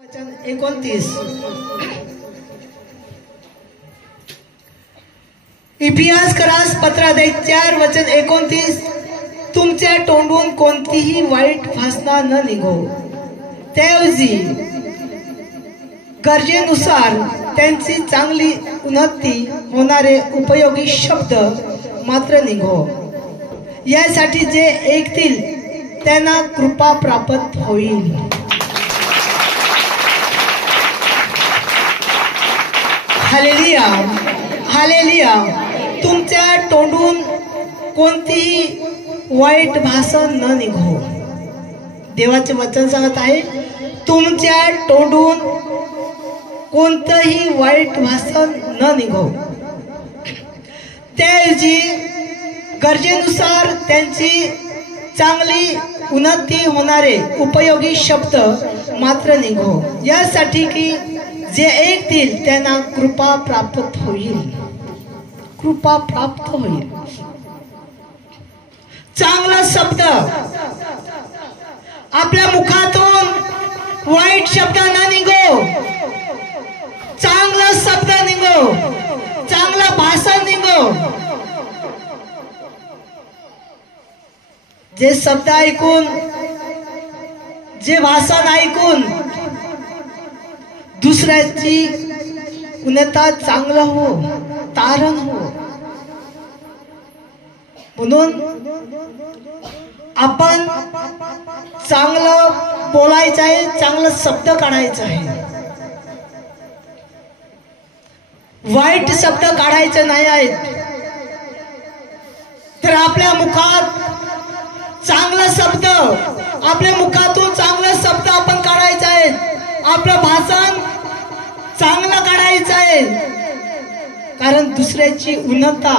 वचन 29 इतिहासकारास पत्राध्याय 4 वचन 29 तुमच्या तोंडून कोणतीही वाईट भाषा न निघो, त्याऐवजी गरजेनुसार त्यांची चांगली उन्नती होणारे उपयोगी शब्द मात्र निघो, यासाठी जे ऐकतील त्यांना कृपा प्राप्त होईल। Hallelujah hallelujah. तुमच्या तोंडून कोणतीही वाईट भाषा न निघो। देवाचे वचन सांगत आहे तुमच्या तोंडून कोणतीही वाईट भाषा न निघो, त्याऐवजी गरजेनुसार त्यांची चांगली उन्नती होणारे उपयोगी शब्द मात्र निघो, यासाठी की जे ऐकतील त्यांना कृपा प्राप्त होईल। कृपा प्राप्त होईल। चांगला शब्द आपल्या मुखातून वाईट शब्द न निघो, चांगला शब्द निघो, चांगला भाषण निघो। जे शब्द ऐकून, जे भाषण ऐकून दुसऱ्याची उन्नती चांगलं हो, तारण हो, म्हणून आपण चांगलं बोलायचं आहे, चांगलं शब्द काढायचं आहे, वाईट शब्द काढायचे नाही आहेत। तर आपल्या मुखात चांगला शब्द, आपल्या मुखातून चांगला शब्द आपण काढायचा आहे, आपलं भाषण चांगलं काढायचं आहे, कारण दुसऱ्याची उन्नती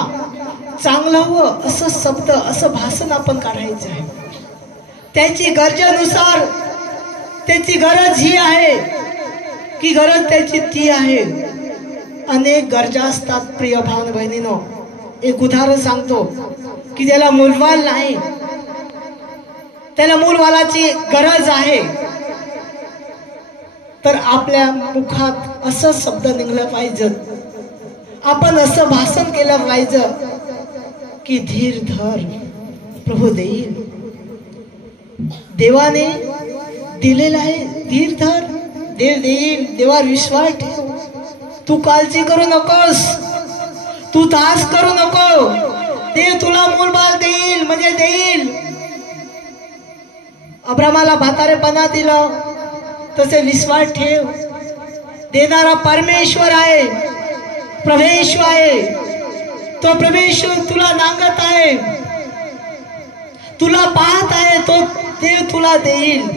चांगलं हो असं शब्द, असं भाषण आपण काढायचं आहे। त्याची गरजेनुसार, त्याची गरज ही आहे की गरज त्याची ती आहे। अनेक गरजा असतात प्रिय भाव बहिणीनो। एक उदाहरण सांगतो की ज्याला मूलबाळ नाही, त्याला मूलबाळाची गरज आहे, तर आपल्या मुखात असं शब्द निघलं पाहिजे, आपण असं भाषण केलं पाहिजे की धीर धर, प्रभू देईल। देवाने दिलेला आहे, धीर धर, देव देईल, देवावर विश्वास ठेव, तू काळजी करू नकोस, तू त्रास करू नको, देव तुला मूलबाळ देईल, म्हणजे देईल। अब्रामाला म्हातारेपणा दिलं, तसे विश्वास ठेव, देणारा परमेश्वर आहे, प्रभेश्वर आहे, तो प्रभेश्वर तुला नांगत आहे, तुला पाहत आहे, तो देव तुला देईल।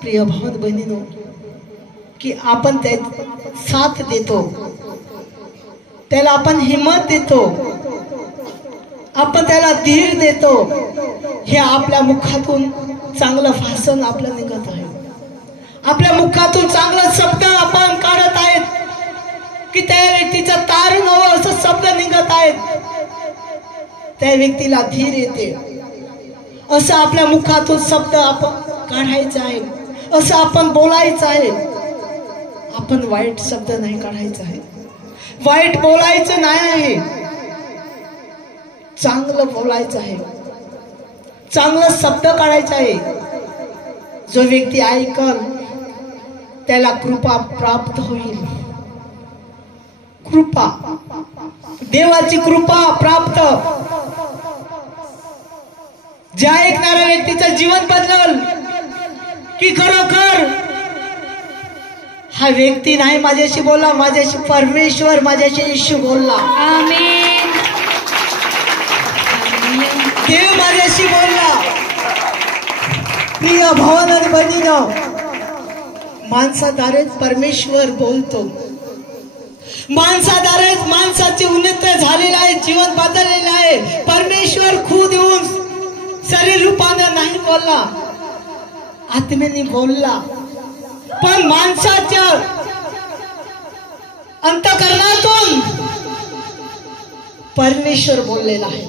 प्रिय भाव बहिणीनो, की आपण त्या साथ देतो, त्याला आपण हिम्मत देतो, आपण त्याला धीर देतो, हे आपल्या मुखातून चांगलं भाषण आपलं निघत आहे, आपल्या मुखातून चांगला शब्द आपण काढत आहेत की त्या व्यक्तीचं तारण हवं असं शब्द निघत आहेत, त्या व्यक्तीला धीर येते, असं आपल्या मुखातून शब्द आपण काढायचा आहे, असं आपण बोलायचं आहे। आपण वाईट शब्द नाही काढायचा आहे, वाईट बोलायचं नाही आहे, चांगलं बोलायचं आहे, चांगला शब्द काढायचा आहे। जो व्यक्ती ऐकल त्याला कृपा प्राप्त होईल। कृपा, देवाची कृपा प्राप्त, ज्या ऐकणाऱ्या व्यक्तीचं जीवन बदलल की खरोखर हा व्यक्ती नाही माझ्याशी बोलला, माझ्याशी परमेश्वर, माझ्याशी येशू बोलला, आमेन, देव माझ्याशी बोलला। प्रिय भावन आणि बहिणीनो, माणसाद्वारेच परमेश्वर बोलतो, माणसाद्वारेच माणसाची उन्नती झालेली आहे, जीवन बदललेलं आहे। परमेश्वर खुद येऊन शरीर रूपाने नाही बोलला, आत्मेने बोलला, पण माणसाच्या अंतःकरणातून परमेश्वर बोललेला आहे।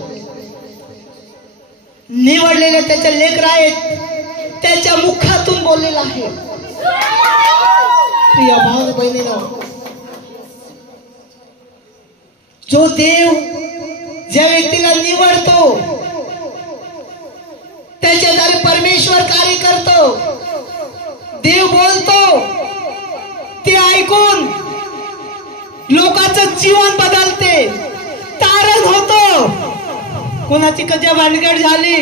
निवडलेले त्याचे लेकर आहेत, त्याच्या मुखातून बोललेला आहे। प्रिय भाऊ बहिणीनो, जो देव ज्या व्यक्तीला निवडतो त्याच्याद्वारे परमेश्वर कार्य करतो. देव बोलतो ते ऐकून लोकांचं जीवन बदलते, तारण होतो. कोणाची कधी भानगड झाली,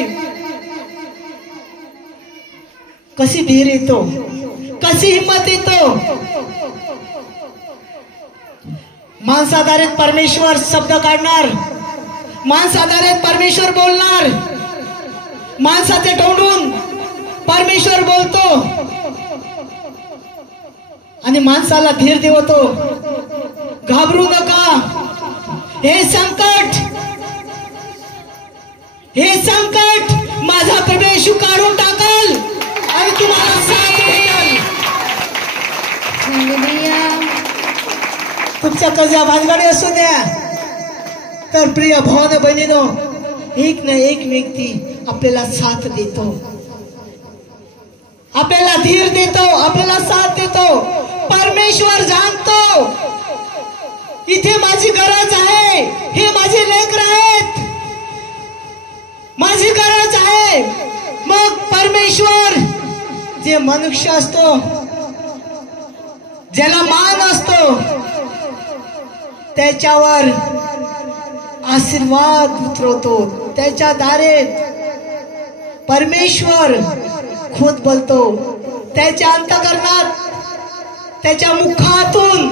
कशी धीर येतो, कशी हिंमत येतो. माणसाधारित परमेश्वर शब्द काढणार, माणसाधारित परमेश्वर बोलणार, माणसाचे तोंडून परमेश्वर बोलतो आणि माणसाला धीर देवतो. घाबरू नका, हे संकट माझा प्रभू काढून टाकल आणि तुम्हाला साथ देईल. तुमच्या कर्जा भानगडी असू द्या, तर प्रिय भाऊ बहिणीनो, एक ना एक व्यक्ती आपल्याला साथ देतो, आपल्याला धीर देतो, आपल्याला साथ देतो. परमेश्वर जाणतो इथे माझी गरज आहे, हे माझे लेकर आहेत, माझी गरज आहे. मग परमेश्वर जे मनुष्य असतो, ज्याला मान असतो, त्याच्यावर आशीर्वाद उतरवतो. त्याच्या दारे परमेश्वर खुद बोलतो. त्याच्या अंतःकरणात, त्याच्या मुखातून,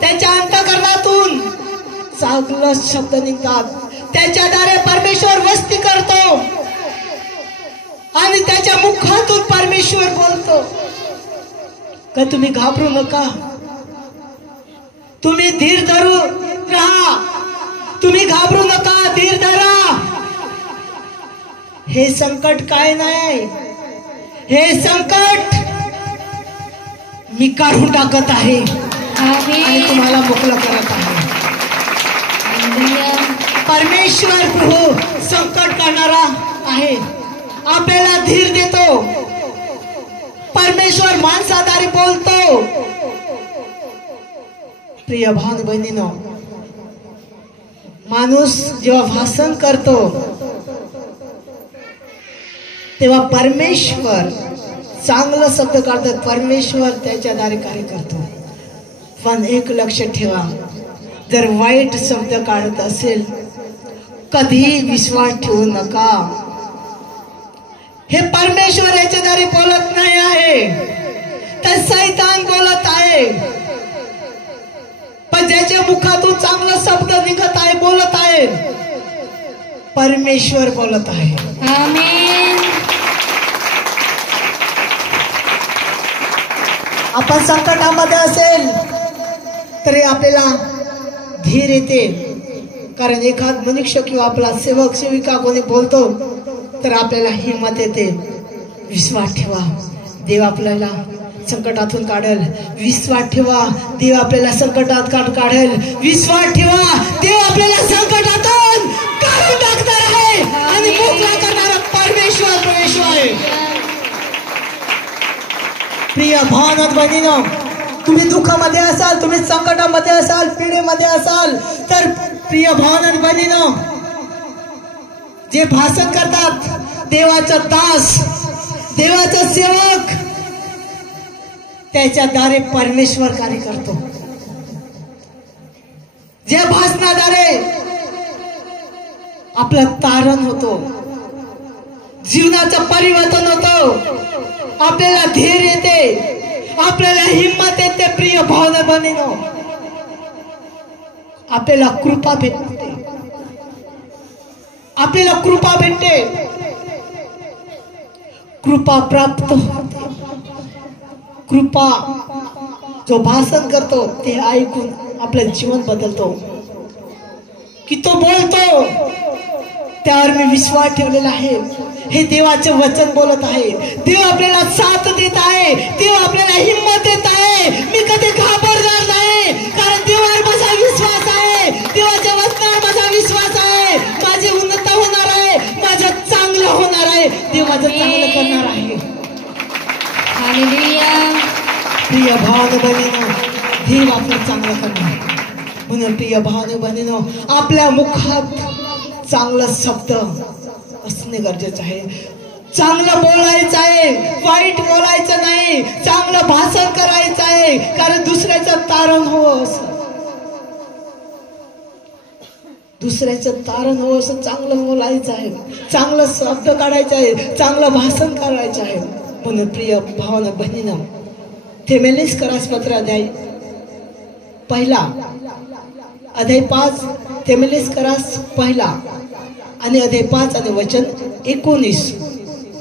त्याच्या अंतःकरणातून चांगले शब्द निघतात. त्याच्या द्वारे परमेश्वर वस्ती करतो आणि त्याच्या मुखातून परमेश्वर बोलतो. का तुम्ही घाबरू नका, तुम्ही धीर धरू राहा, तुम्ही घाबरू नका, धीर धरा. हे संकट काय नाही, हे संकट मी काढून टाकत आहे आणि तुम्हाला मोकळं करत आहे. परमेश्वर प्रभू संकट काढणारा आहे, आपल्याला धीर देतो. परमेश्वर माणसाद्वारे बोलतो. प्रिय भाऊ बहिणीनो, माणूस जेव्हा भाषण करतो तेव्हा परमेश्वर चांगलं शब्द काढतात, परमेश्वर त्याच्या द्वारे कार्य करतो. पण एक लक्ष ठेवा, जर वाईट शब्द काढत असेल कधी विश्वास ठेवू नका. हे परमेश्वर याच्या द्वारे बोलत नाही आहे, तर सैतान बोलत आहे. पण ज्याच्या मुखातून चांगला शब्द निघत आहे, बोलत आहे, परमेश्वर बोलत आहे. आमेन. आपण संकटामध्ये असेल तरी आपल्याला धीर येते, कारण एखाद मनुष्य किंवा आपला सेवक सेविका कोणी बोलतो तर आपल्याला हिंमत येते. विश्वास ठेवा, देव आपल्याला संकटातून काढेल. विश्वास ठेवा, देव आपल्याला संकटात काढेल. विश्वास ठेवा, देव आपल्याला संकटातून काढून टाकणार आहे आणि मोकळा करणारा परमेश्वर आहे. प्रिय भावना बहिणीनो, तुम्ही दुःखामध्ये असाल, तुम्ही संकटामध्ये असाल, पीडेमध्ये असाल, तर प्रिय भावना बहिणीनो, जे भाषण करतात देवाचा दास, देवाचा सेवक, त्याच्या द्वारे परमेश्वर कार्य करतो. ज्या भाषणाद्वारे आपलं तारण होतो, जीवनाचं परिवर्तन होतो, आपल्याला धीर येते, आपल्याला हिंमत येते. प्रिय भावना बहिणीनो, आपल्याला कृपा भेटते, आपल्याला कृपा भेटते, कृपा प्राप्त होते. कृपा जो भाषण करतो ते ऐकून आपलं जीवन बदलतो. की तो बोलतो त्यावर मी विश्वास ठेवलेला आहे, हे देवाचे वचन बोलत आहे. देव आपल्याला साथ देत आहे, देव आपल्याला हिंमत देत आहे. मी कधी घाबरणार नाही, कारण देवावर माझा विश्वास आहे, देवाच्या वचनावर माझा विश्वास आहे. माझे उन्नत होणार आहे, माझं चांगलं होणार आहे, देव माझं चांगलं करणार आहे. हालेलुया. प्रिय भावानं बहिणीनो, देव आपलं चांगलं करणार. म्हणून प्रिय भावानं बहिणीनो, आपल्या मुखात चांगला शब्द असणे गरजेचं आहे. चांगलं बोलायचं आहे, वाईट बोलायचं नाही. चांगलं भाषण करायचं आहे, कारण दुसऱ्याचं तारण हो, दुसऱ्याचं तारण हो असं चांगलं बोलायचं आहे, चांगलं शब्द काढायचं आहे, चांगलं भाषण करायचं आहे. म्हणून प्रिय भावानं बहिणीनं, थेमेलिस्करास पत्र अध्याय 5 थेमेलिस्करास 1 आणि अध्याय 5 आणि वचन 19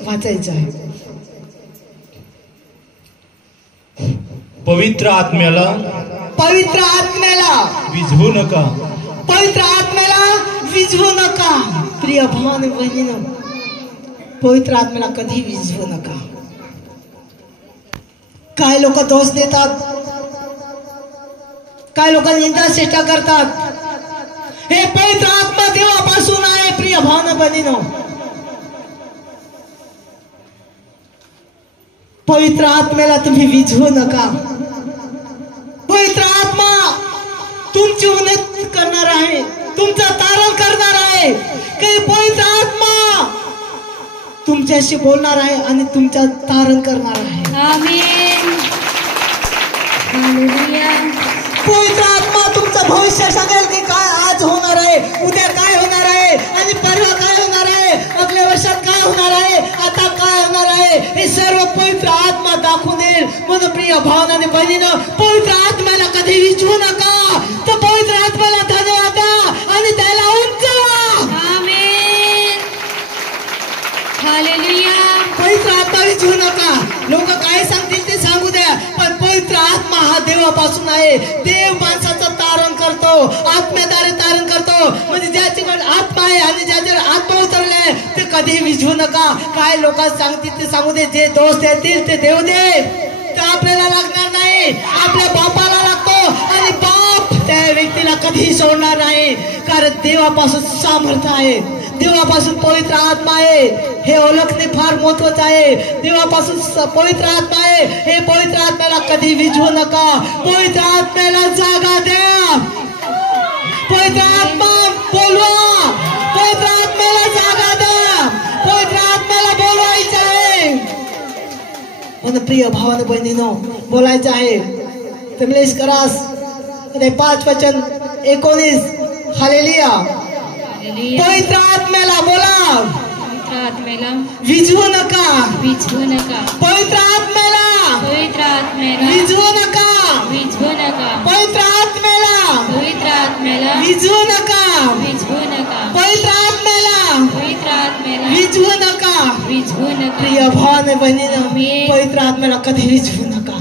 वाचायचं आहे. पवित्र आत्म्याला विझवू नका. पवित्र आत्म्याला विझवू नका. प्रिय भावानं बहिणीनं, पवित्र आत्म्याला कधी विझवू नका. काय लोक दोष देतात, काय लोक निंदा चेष्टा करतात. हे पवित्र आत्मा देवापासून आहे. प्रिय भावानं बहिणीनं, पवित्र आत्म्याला तुम्ही विझवू नका. पवित्र आत्मा तुमची उन्नती करणार आहे, तुमचं तारण करणार आहे. काही पवित्र आत्मा तुमच्याशी बोलणार आहे आणि तुमचं तारण करणार आहे. आमेन. हालेलुया. पवित्र आत्मा तुमचं भविष्य सांगेल की काय आज होणार आहे, उद्या काय होणार आहे आणि परवा काय होणार आहे, अगल्या वर्षात काय होणार आहे, आता काय होणार आहे, हे सर्व पवित्र आत्मा दाखवून येईल. म्हणून प्रिय भावनाने बहिणीनं, पवित्र आत्म्याला कधी विचवू नका. तर पवित्र आत्म्याला धन्यवाद द्या आणि त्याला उंचवा. आमेन. हालेलुया. पवित्र आत्मा विचवू नका. लोक काय सांगतील ते सांगू द्या, पण पवित्र आत्मा हा देवापासून आहे. देव माणसाचं तारण करतो, आत्म्याद्वारे तारण करतो. म्हणजे ज्याच्याकडे आत्मा आहे आणि ज्याच्याकडे आत्मा उतरले आहे ते कधी विझवू नका. काय लोक सांगतील ते सांगू दे, जे दोष देतील ते देऊ दे. ते आपल्याला लागणार नाही, आपल्या बापाला लागतो आणि बाप त्या व्यक्तीला कधी सोडणार नाही. कारण देवापासून सामर्थ्य आहे, देवापासून पवित्र आत्मा आहे. हे ओळखणे फार महत्वाचं आहे. देवापासून पवित्र आत्मा आहे. हे पवित्र आत्म्याला कधी विझवू नका. पवित्र आत्म्याला जागा द्या. पवित्र आत्मा बोलवा. पवित्र आत्म्याला जागा द्या. पवित्र आत्म्याला बोलवायचं आहे. म्हणून प्रिय भावानं बहिणीनो, बोलायचं आहे. थेमेलिस्करास 5 वचन 19. हालेलुया. पवित्र आत्म्याला बोला. पवित्र आत्म्याला विझवू नका. विझवू नका. पवित्र आत्म्याला पवित्र आत्म्याला विझवू नका. विझवू नका. पवित्र आत्म्याला पवित्र आत्म्याला विझवू नका. विझवू नका. पवित्र आत्म्याला पवित्र आत्म्याला विझवू नका. विझवू नका. प्रिय भावाने बहिणीनं, पवित्र आत्म्याला कधी विझवू नका.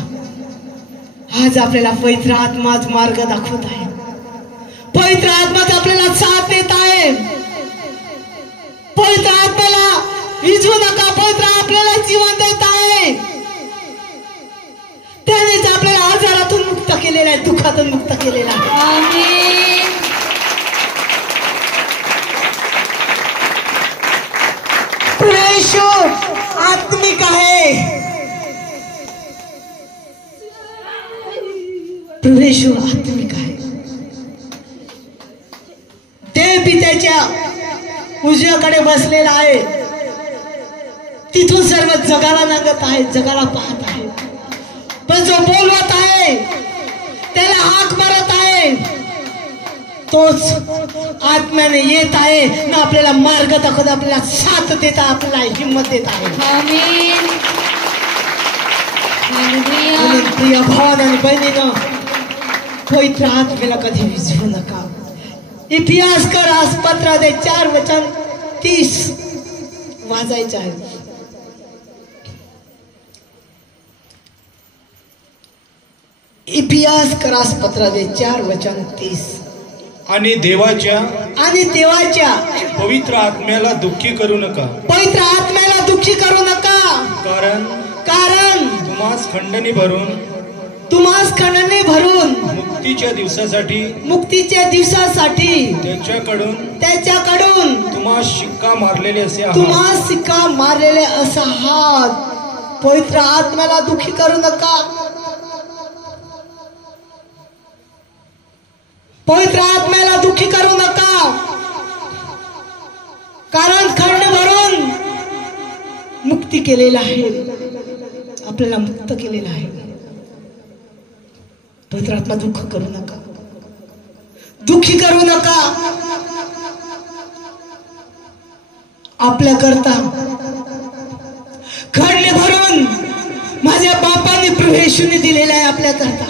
आज आपल्याला पवित्र आत्माच मार्ग दाखवत आहे. पवित्र आत्माच आपल्याला साथ देत आहे. पवित्र आत्म्याला विझवू नका. पवित्र आपल्याला जीवन देत आहे. त्यानेच आपल्याला आजारातून मुक्त केलेला आहे, दुःखातून मुक्त केलेला आहे. आमेन. प्रभू आत्मिक आहे. प्रभू आत्मिक आहे. देव पित्याच्या उजव्याकडे बसलेला आहे. तिथून सर्व जगाला नांगत आहे, जगाला पाहत आहे. पण जो बोलवत आहे, त्याला हाक मारत आहे, तोच आत्म्याने येत आहे ना आपल्याला मार्ग दाखवत, आपल्याला साथ देत, आपल्याला हिंमत देत आहे. आमेन. हालेलुया. म्हणून प्रिय भावानं आणि बहिणीनं, पवित्र आत्म्याला कधी विझवू नका. इतिहासकारास पत्र दे 4 वचन 30 वाचायचं आहे. इतिहासकारास पत्र दे 4 वचन 30. आणि देवाच्या पवित्र आत्म्याला दुःखी करू नका. पवित्र आत्म्याला दुःखी करू नका. कारण तुम्हास खंडणी भरून मुक्तीच्या दिवसासाठी त्याच्याकडून तुम्हास शिक्का मारलेले असे आहात. पवित्र आत्म्याला दुःखी करू नका. पवित्र आत्म्याला दुःखी करू नका, कारण खंड भरून मुक्ती केलेला आहे, आपल्याला मुक्त केलेला आहे. पवित्र आत्मा दुःख करू नका, दुःखी करू नका. आपल्या करता खंड भरून माझ्या बापाने प्रभू येशूने दिलेला आहे आपल्या करता.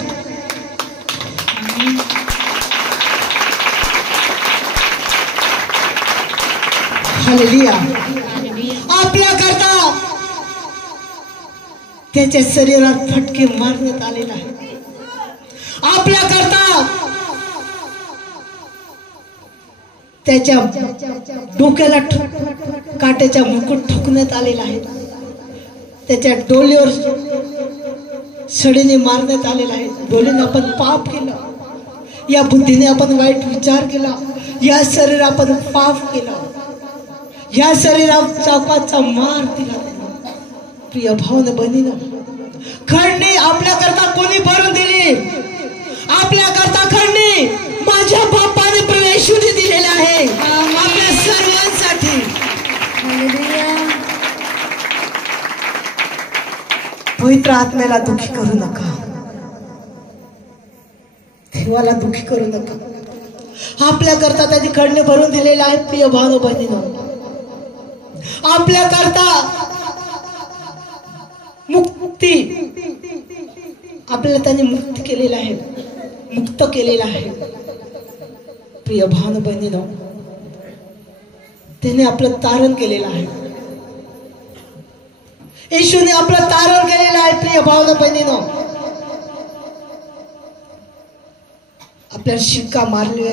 हालेलुया. आपल्या करता त्याच्या शरीरात फटके मारण्यात आलेला आहे. आपल्या करता त्याच्या डोक्याला काट्याचा मुकुट ठोकण्यात आलेला आहे. त्याच्या डोळ्यावर सडीने मारण्यात आलेला आहे. डोळ्याने आपण पाप केलं, या बुद्धीने आपण वाईट विचार केला, या शरीर आपण पाप केला, या शरीरात चाकाचा मार दिला. प्रिय भावना बहिणीनो, खंडणी आपल्या करता कोणी भरून दिली? आपल्या करता खंडणी माझ्या बापाने प्रभू येशूने दिलेला आहे आपल्या सर्वांसाठी. पवित्र आत्म्याला दुःखी करू नका, देवाला दुःखी करू नका. आपल्या करता त्यांनी खंडणी भरून दिलेला आहे. प्रिय भाव बहिणीनो, आपल्या करता मुक्ती आपल्याला त्यांनी मुक्त केलेला आहे, मुक्त केलेला आहे. प्रिय भाव बहिणीनो, त्याने आपलं तारण केलेलं आहे. येशूने आपलं तारण केलेलं आहे. प्रिय भाव बहिणीनो, आपल्याला शिक्का मारले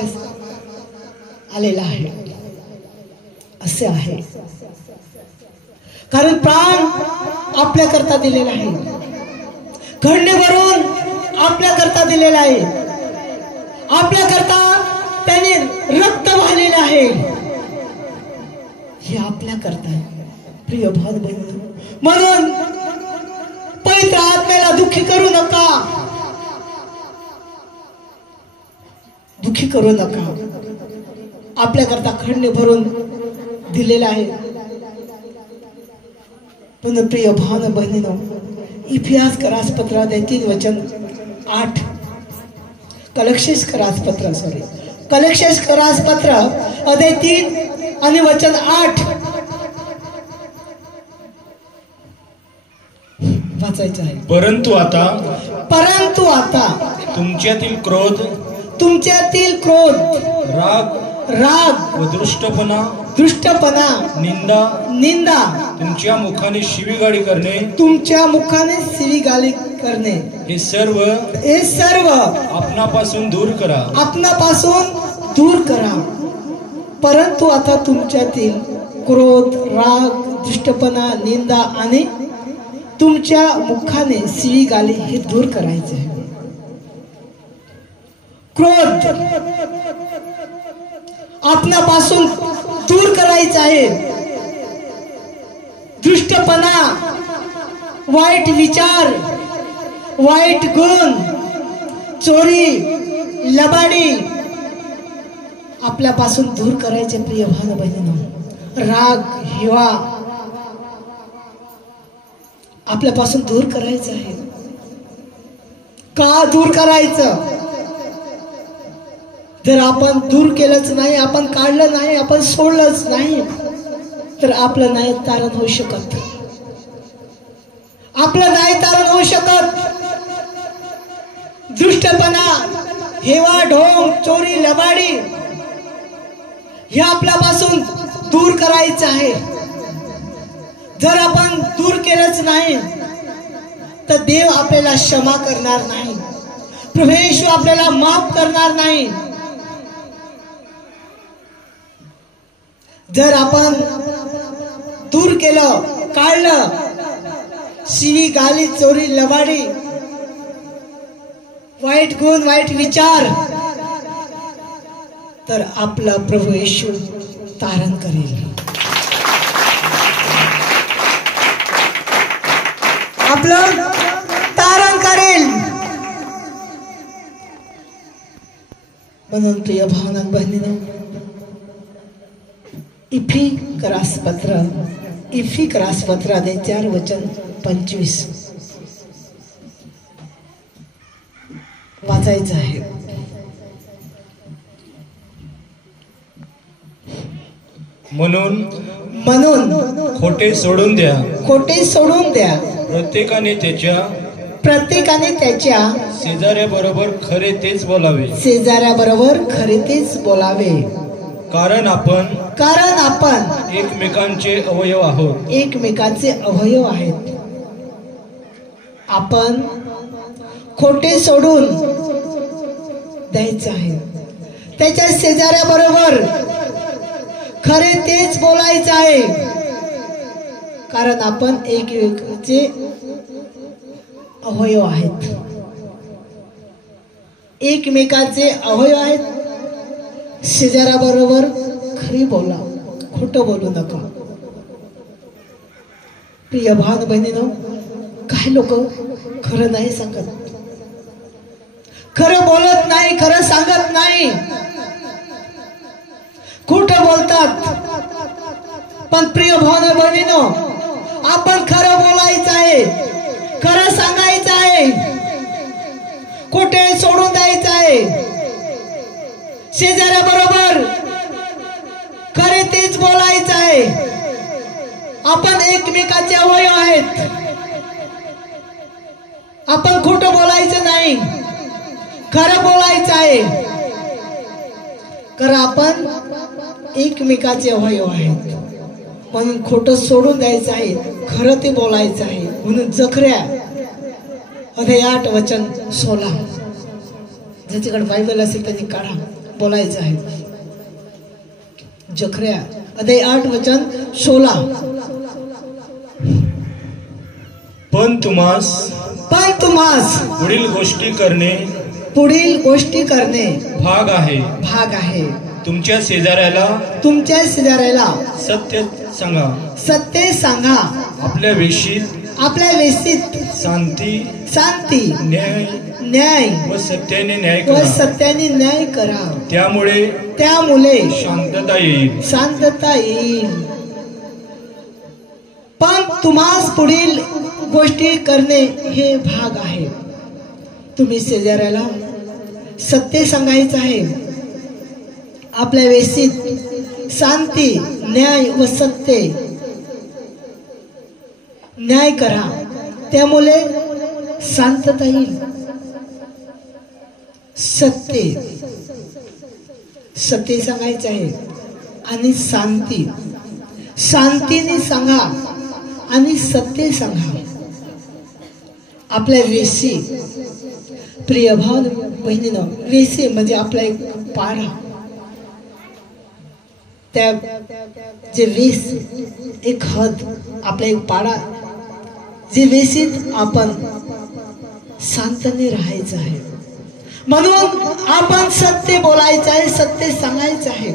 आलेला आहे. असे आहे कारण प्राण आपल्या करता दिलेला आहे, खंडे भरून आपल्या करता दिलेला आहे, आपल्या करता त्याने रक्त वाहिलेलं आहे. हे आपल्या करता आहे. प्रिय भाव बहिणी, म्हणून पवित्र आत्म्याला दुःखी करू नका, दुःखी करू नका. आपल्या करता खंडे भरून दिलेला आहे. पण प्रिय भाव बहिणीनो, इतिहास करासपत्र 3:8 कलक्षेस करासपत्र कलक्षेस करासपत्र 3 आणि वचन 8 वाचायचं आहे. परंतु आता तुमच्यातील क्रोध, राग व दृष्टपणा, निंदा तुमच्या मुखाने शिवीगाळी करणे, हे सर्व आपणापासून दूर करा. परंतु आता तुमच्यातील क्रोध, राग, दुष्टपणा, निंदा आणि तुमच्या मुखाने शिवीगाळी हे दूर करायचे आहे. क्रोध आपणापासून दूर करायचं आहे. दुष्टपणा, वाईट विचार, वाईट गुण, चोरी, लबाडी आपल्यापासून दूर करायचे. प्रिय भाव बहिणींनो, राग, हिवा आपल्यापासून दूर करायचं आहे. का दूर करायचं? जर आपण दूर केलंच नाही, आपण काढलं नाही, आपण सोडलंच नाही, तर आपलं नाही तारण होऊ शकत. आपलं नाही तारण होऊ शकत. दृष्टपणा, हेवा, ढोंग, चोरी, लबाडी हे आपल्यापासून दूर करायचं आहे. जर आपण दूर केलंच नाही तर देव आपल्याला क्षमा करणार नाही, प्रभू येशू आपल्याला माफ करणार नाही. जर आपण दूर केलं, काढलं, शिवी गाली, चोरी, लबाडी, वाईट गुण, वाईट विचार, तर आपला प्रभू येशू तारण करेल, आपलं तारण करेल. म्हणून प्रिय भावना बहिणीनं इफी करासपत्र आणि 4 वचन 25 वाचायचं आहे. म्हणून खोटे सोडून द्या प्रत्येकाने त्याच्या शेजाऱ्याबरोबर खरे तेच बोलावे कारण आपण एकमेकांचे अवयव आहोत. आपण खोटे सोडून द्यायचं आहे. त्याच्या शेजाऱ्याबरोबर खरे तेच बोलायचं आहे कारण आपण एकमेकांचे अवयव आहेत. शेजाऱ्याबरोबर खरी बोला, खोटं बोलू नका. प्रिय भाव बहिणीनो, काही लोक खरं नाही सांगत, खरं बोलत नाही, खरं सांगत नाही, खोटं बोलतात. पण प्रिय भाव बहिणीनो, आपण खरं बोलायचं आहे, खरं सांगायचं आहे, खोटे सोडून द्यायचं आहे. शेजाऱ्याबरोबर खरे तेच बोलायचं आहे. आपण एकमेकांचे अवयव आहेत. आपण खोटं बोलायचं नाही, खरं बोलायचं आहे. कारण आपण एकमेकांचे अवयव आहेत. म्हणून खोटं सोडून द्यायचं आहे, खरं ते बोलायचं आहे. म्हणून जकर्या 8 वचन 16 ज्याच्याकडे बायबल असेल त्यांनी काढा, बोलायचं आहे. जकर्या 8 वचन 16 पण तुम्हास पुढील गोष्टी करणे भाग आहे. तुमच्या शेजाऱ्याला सत्य सांगा. आपल्या वेशीत शांती न्याय व सत्याने न्याय करा. त्यामुळे शांतता येईल. पण तुम्हास पुढील गोष्टी करणे हे भाग आहे. तुम्ही शेजाऱ्याला सत्य सांगायचं आहे. आपल्या वेशीत शांती, न्याय व सत्य न्याय करा. त्यामुळे शांतता येईल. सत्य सांगायचं आहे आणि शांतीने सांगा आणि सत्य सांगा. आपल्या वेशी, प्रिय भाव बहिणीनं, वेशी म्हणजे आपला एक पाडा. त्या जे वेस एक हद, आपला एक पाडा, जे वेशीत आपण शांतने राहायचं आहे. म्हणून आपण सत्य बोलायचं आहे, सत्य सांगायचं आहे.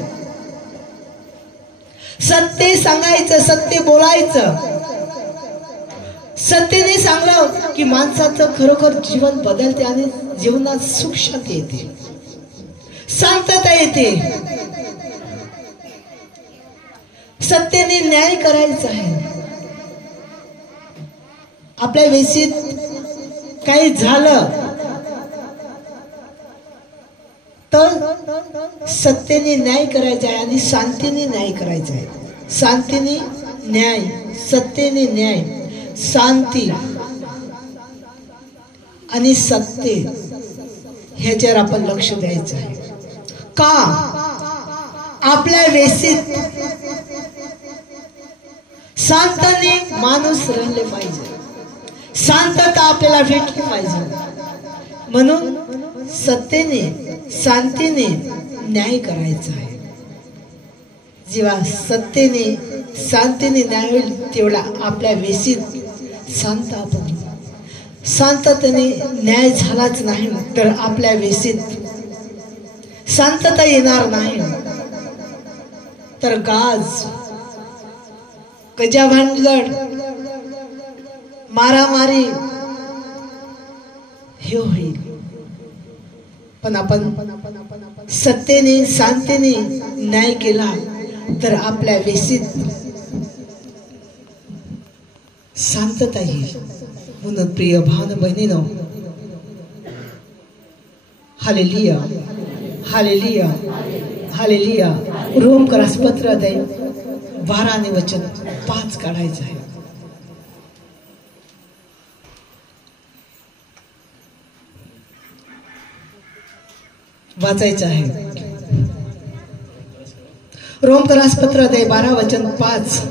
सत्य सांगायचं, सत्य बोलायचं. सत्याने सांगलं की माणसाचं खरोखर जीवन बदलते आणि जीवनात सुख शांती येते, शांतता येते. सत्याने न्याय करायचा आहे. आपल्या वेशीत काही झालं तर सत्याने न्याय करायचा आहे आणि शांतीने न्याय करायचा आहे. शांतीने न्याय, सत्याने न्याय, शांती आणि सत्य ह्याच्यावर आपण लक्ष द्यायचं आहे. का? आपल्या वेशीत शांतने माणूस राहिले पाहिजे, शांतता आपल्याला भेटली पाहिजे. म्हणून सत्तेने, शांतीने न्याय करायचा आहे. जेव्हा सत्तेने, शांतीने न्याय होईल तेवढा आपल्या वेशीत शांत आपण. शांततेने न्याय झालाच नाही तर आपल्या वेशीत शांतता येणार नाही. तर गजा भानगड, मारामारी हे होईल. पण आपण सत्तेने शांतीने न्याय केला तर आपल्या वेशीत शांतता येईल. म्हणून प्रिय भाव बहिणीनो, हालेलुया हालेलुया हालेलुया. रोमकरास पत्र अध्याय 12 वचन 5 काढायचं आहे. वाचायचं आहे. रोमकरास पत्र अध्याय 12 वचन 5.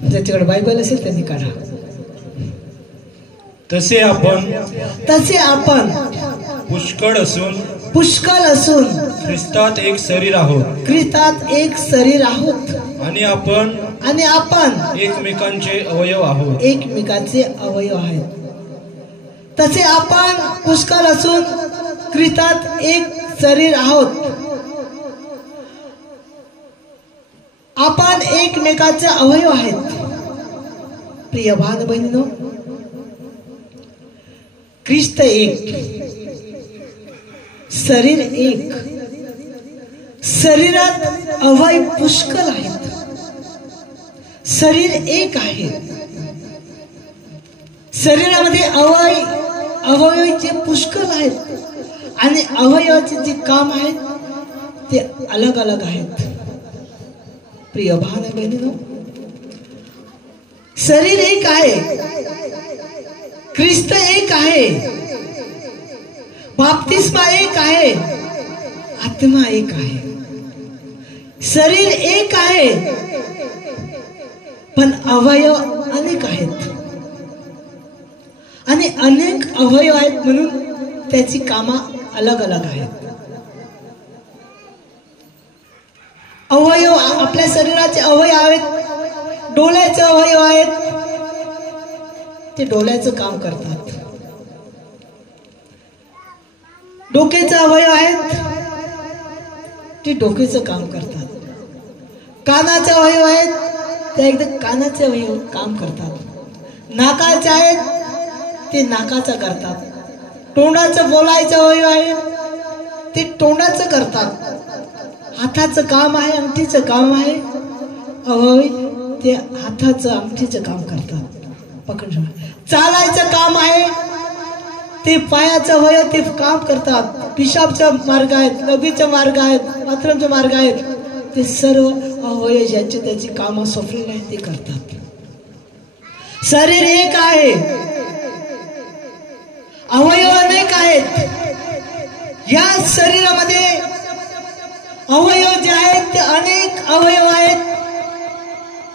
ज्याच्याकडे बायबल असेल त्यांनी काढा. तसे आपण पुष्कळ असून ख्रिस्तात एक शरीर आहोत आणि आपण एकमेकांचे अवयव आहेत. तसे आपण पुष्कळ असून ख्रिस्तात एक शरीर आहोत. आपण एकमेकांचे अवयव आहेत. प्रिय भाव बहिणीनो, ख्रिस्त एक, शरीर एक. शरीरात अवयव पुष्कळ आहेत. शरीर एक आहे. शरीरामध्ये अवयवाचे पुष्कळ आहेत आणि अवयवाचे जे काम आहेत ते अलग अलग आहेत. प्रिय भाव बहिणीनो, शरीर एक आहे, ख्रिस्त एक आहे, बाप्तिस्मा एक आहे, आत्मा एक आहे. शरीर एक आहे पण अवयव अनेक आहेत आणि अनेक अवयव आहेत म्हणून त्याची कामं अलग अलग आहेत. अवयव, आपल्या शरीराचे अवयव आहेत. डोळ्याचे अवयव आहेत, ते डोळ्याचं काम करतात. डोक्याचे अवयव आहेत, ते डोक्याचं काम करतात. कानाचे अवयव आहेत, ते एकदम कानाचे अवयव काम करतात. नाकाचे आहेत, ते नाकाचं करतात. तोंडाचं बोलायचं अवयव आहे, ते तोंडाचं करतात. हाताचं काम आहे, अंगठीचं काम आहे, अवयव ते हाताचं अंगठीचं काम करतात. पकड. चालायचं काम आहे, ते पायाचं अवयव ते काम करतात. पिशाबचा मार्ग आहेत, लगीचा मार्ग आहेत, बाथरूमचा मार्ग आहेत, ते सर्व अवयव ज्यांची त्याची कामं सोपलेली आहेत ते करतात. शरीर एक आहे, अवयव अनेक आहेत. या शरीरामध्ये अवयव जे आहेत ते अनेक अवयव आहेत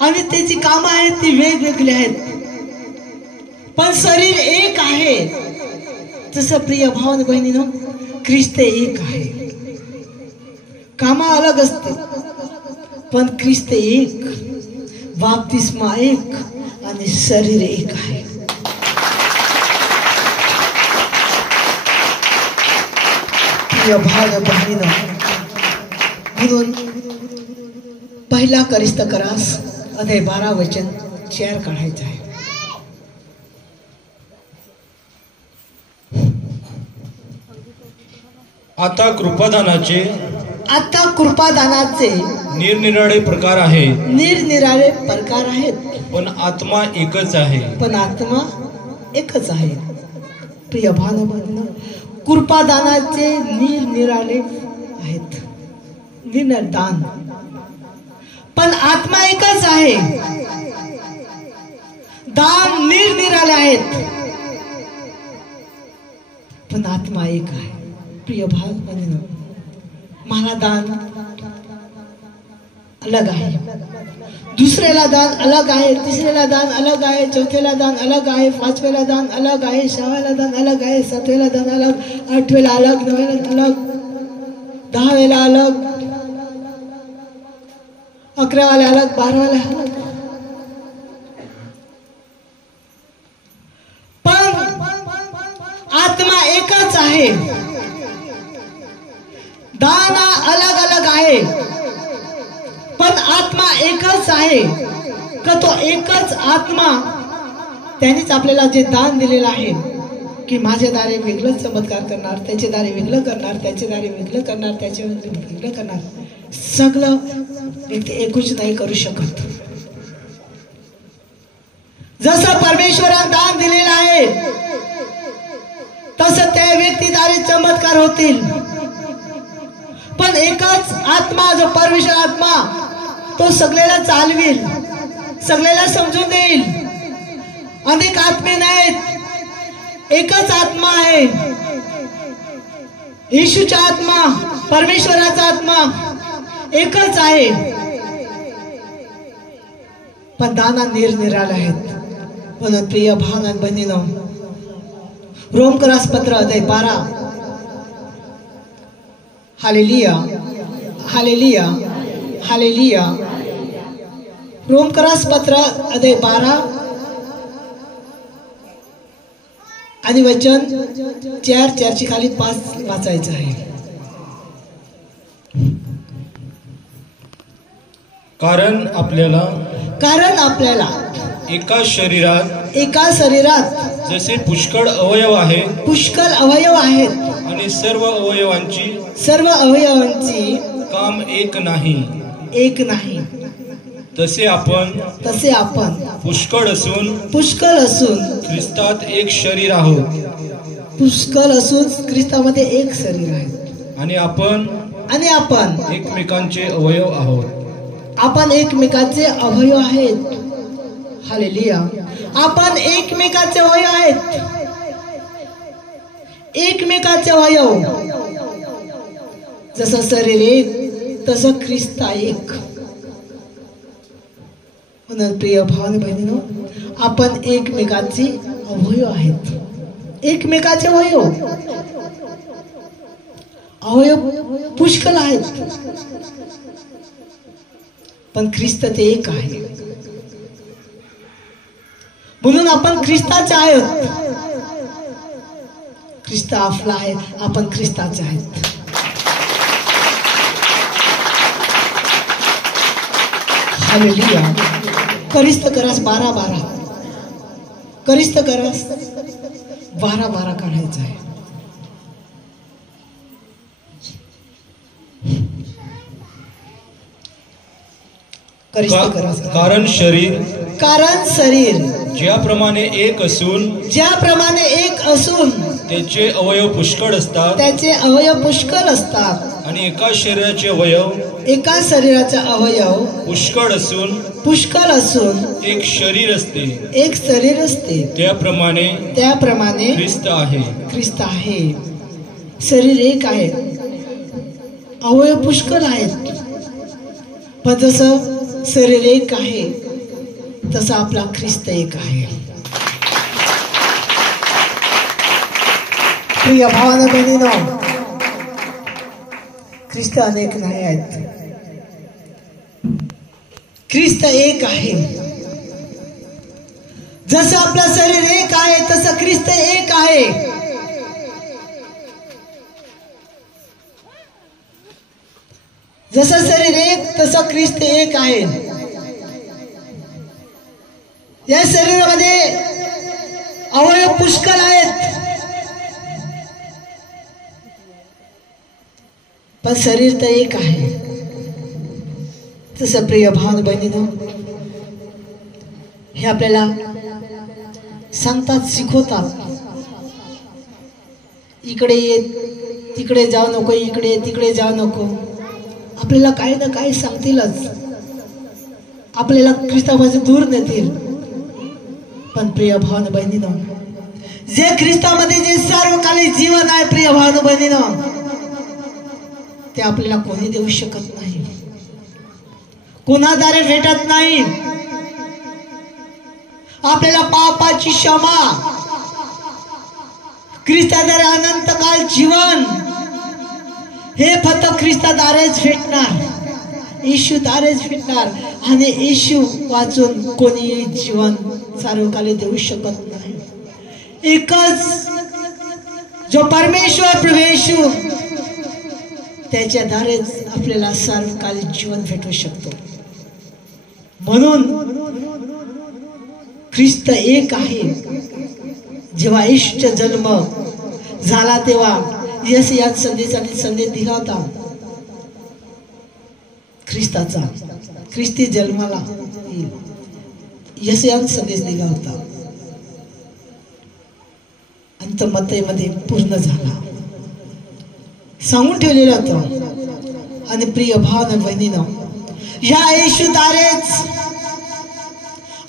आणि त्याची कामं आहेत ती वेगवेगळी आहेत, पण शरीर एक आहे. जसं प्रिय भाव बहिणीनो, ख्रिस्त एक आहे. कामं अलग असते पण ख्रिस्त एक, बाप्तिस्मा एक आणि शरीर एक आहे. प्रिय भाव बहिणीनो, म्हणून पहिला करिस्तकरास अध्याय 12 वचन 4 काढायचं आहे. आता कृपादानाचे निरनिराळे प्रकार आहेत, पण आत्मा एकच आहे. प्रिय भाव बहिणीनो, कृपादानाचे निरनिराळे आहेत. दान, पण आत्मा एकच आहे. दान निरनिराळे आहेत पण आत्मा एक आहे. प्रिय भाव बहिणीनो, मला दान अलग आहे, दुसऱ्याला दान अलग आहे, तिसऱ्याला दान अलग आहे, चौथ्याला दान अलग आहे, पाचव्याला दान अलग आहे, 6व्याला दान अलग आहे, 7व्याला दान अलग, 8व्याला अलग, 9व्याला अलग, 10व्याला अलग, 11व्याला अलग, 12व्याला अलग. पण आत्मा एकच आहे. दान अलग अलग आहे पण आत्मा एकच आहे. का तो एकच आत्मा, त्यांनीच आपल्याला जे दान दिलेलं आहे की माझ्या दारे वेगळं चमत्कार करणार, त्याचे दारे वेगळं करणार, त्याचे दारे वेगळं करणार, त्याचे वेगळं करणार. सगळं व्यक्ती एकूच नाही करू शकत. जसं परमेश्वराने दान दिलेलं आहे तसं त्या व्यक्तीद्वारे चमत्कार होतील. पण एकच आत्मा, जो परमेश्वर आत्मा, तो सगळ्याला चालविल, सगळ्याला समजून देईल. अनेक आत्मे नाहीत, एकच आत्मा आहे. येशूचा आत्मा, परमेश्वराचा आत्मा एकच आहे. पण दाना निरनिराळे आहेत. म्हणून प्रिय भावना बहिणीनो, रोमकरास पत्र अध्याय 12. Hallelujah, hallelujah, hallelujah. रोमकरास पत्र अध्याय 12 आणि वचन 4:4 खाली 5 वाचायचं आहे. कारण आपल्याला एका शरीरात जसे पुष्कळ अवयव आहेत आणि सर्व अवयवांची काम एक नाही, तसे आपण पुष्कळ असून ख्रिस्तात एक शरीर आहोत. पुष्कळ असून ख्रिस्तामध्ये एक शरीर आहे. आणि आपण एकमेकांचे अवयव आहोत. आपण एकमेकांचे अवयव आहेत. हालेलुया. आपण एकमेकांचे अवयव आहेत. एकमेकांचे अवयव. जसं शरीर एक तसं ख्रिस्त एक. म्हणून प्रिय भाव बहिणीनो, आपण एकमेकांचे अवयव आहेत. एकमेकांचे अवयव पुष्कळ आहेत, पण ख्रिस्त ते एक आहे. म्हणून आपण ख्रिस्ताचे आहोत. ख्रिस्त आपला आहे, आपण ख्रिस्ताचे आहेत. हालेलुया. करिस्त करास 12:12. करिस्त करास 12:12 काढायचं आहे. कारण शरीर ज्याप्रमाणे एक असून त्याचे अवयव पुष्कळ असतात आणि एका शरीराचे अवयव पुष्कळ असून एक शरीर असते. त्याप्रमाणे ख्रिस्त आहे. शरीर एक आहे, अवयव पुष्कळ आहेत. पण जसं शरीर एक आहे तसा आपला ख्रिस्त एक आहे. प्रिय भावानं बहिणीनो, ख्रिस्त अनेक नाही आहेत. ख्रिस्त एक आहे. जसं आपलं शरीर एक आहे तसं ख्रिस्त एक आहे. जसं शरीर एक तसं ख्रिस्त एक आहे. या शरीरामध्ये अवयव पुष्कळ आहेत, पण शरीर तर एक आहे. तसं प्रिय भाव बहिणीनो, हे आपल्याला सांगतात, शिकवतात. इकडे ये, तिकडे जाऊ नको, इकडे तिकडे जाऊ नको. आपल्याला काही ना काही सांगतीलच, आपल्याला ख्रिस्तापासून दूर नेतील. पण प्रिय भाव बहिणीनो, जे ख्रिस्तामध्ये जे सर्वकाली जीवन आहे, प्रिय भाव बहिणीनो, ते आपल्याला कोणी देऊ शकत नाही, कोणाद्वारे भेटत नाही. आपल्याला पापाची क्षमा, ख्रिस्ताद्वारे अनंत काल जीवन, हे फक्त ख्रिस्ताद्वारेच भेटणार, येशूद्वारेच भेटणार. आणि येशू वाचून कोणी जीवन सर्वकाली देऊ शकत नाही. एकच जो परमेश्वर प्रभू येशू, त्याच्याद्वारेच आपल्याला सर्वकाली जीवन भेटू शकतो. म्हणून ख्रिस्त एक आहे. जेव्हा येशूचा जन्म झाला तेव्हा येस या संदेशाने संदेश दिला होता ख्रिस्ताचा. ख्रिस्ती जन्माला येस या संदेश दिला होता आणि तो मत्तईमध्ये पूर्ण झाला सांगून ठेवलेलं होतं. आणि प्रिय भाव बहिणीनं, ह्या येशूद्वारेच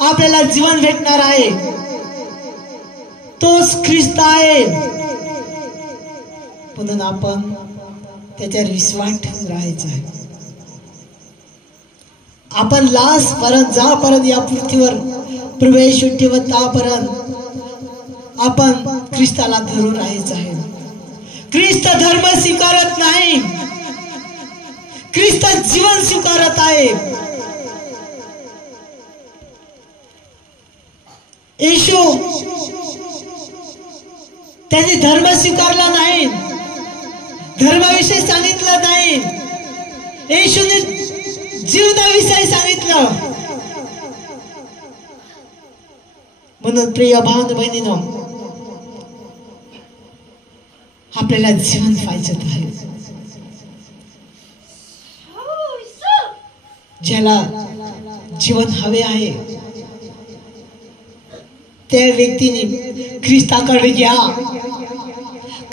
आपल्याला जीवन भेटणार आहे. तोच ख्रिस्त आहे. म्हणून आपण त्याच्यावर विश्वास ठेवून राहायचा आहे. आपण लास्ट पर्यंत जापर्यंत या पृथ्वीवर प्रवेश ठेवत तापर्यंत आपण ख्रिस्ताला धरून राहायचं आहे. ख्रिस्त धर्म स्वीकारत नाही, ख्रिस्त जीवन स्वीकारत आहे. येशू त्याने धर्म स्वीकारला नाही, धर्माविषयी सांगितलं नाही. येशूने जीवनाविषयी सांगितलं. म्हणून प्रिय भाव बहिणीनो, आपल्याला जीवन पाहिजे आहे. ज्याला जीवन हवे आहे त्या व्यक्तीने ख्रिस्ताकडे घ्या.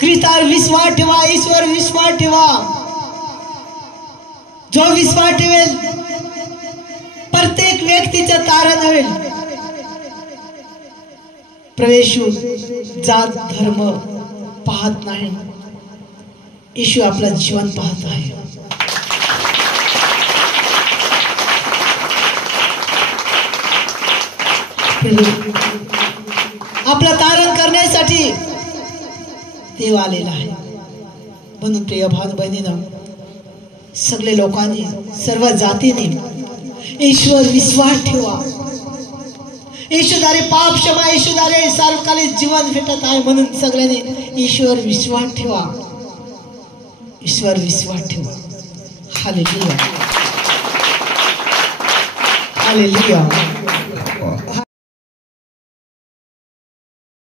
ख्रिस्तावर विश्वास ठेवा, ईश्वर विश्वास ठेवा. जो विश्वास ठेवेल प्रत्येक व्यक्तीचं तारण होईल. प्रवेशू जात धर्म पाहत नाही, येशू आपलं जीवन पाहत आहे. आपलं तारण करण्यासाठी देव आलेला आहे. म्हणून प्रिय भाव बहिणीनं, सगळे लोकांनी सर्व जातीने ईश्वर विश्वास ठेवा. येशूद्वारे पाप क्षमा, येशूद्वारे सार्वकालिक जीवन भेटत आहे. म्हणून सगळ्यांनी ईश्वर विश्वास ठेवा, ईश्वर विश्वास ठेवा. Hallelujah, hallelujah.